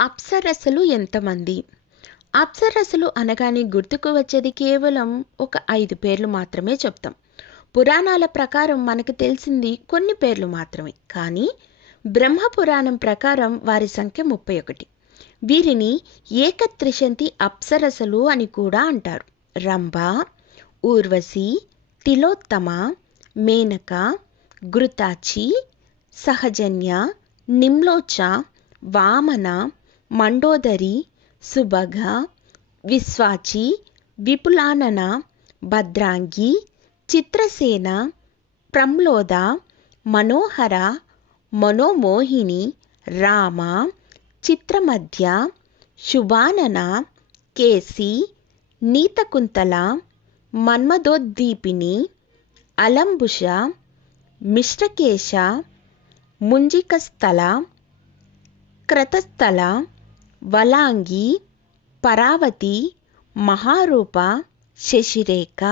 అప్సరసలు ఎంతమంది? అప్సరసలు అనగానే గుర్తుకు వచ్చేది కేవలం ఒక 5 పేర్లు మాత్రమే చెప్తాం. పురాణాల ప్రకారం మనకు తెలిసింది కొన్ని పేర్లు మాత్రమే. కానీ బ్రహ్మ పురాణం ప్రకారం వారి సంఖ్య 31. వీరిని ఏకత్రిశంతి అప్సరసలు అని కూడా అంటారు. రంభ, ఊర్వశి, తిలోత్తమ, మేనక, ఘృతాచి, సహజన్య, నిమ్లోచ, వామన, మండోదరి, సుభగ, విశ్వాచి, విపులానన, భద్రాంగి, చిత్రసేన, ప్రమ్లోద, మనోహర, మనోమోహిని, రామ, చిత్రమధ్య, శుభానన, కేసి, నీతకుంతల, మన్మథోద్దీపిని, అలంబుష, మిశ్రకేశ, ముంజికస్థల, క్రతస్థల, వలాంగి, పరావతి, మహారూప, శశిరేఖ.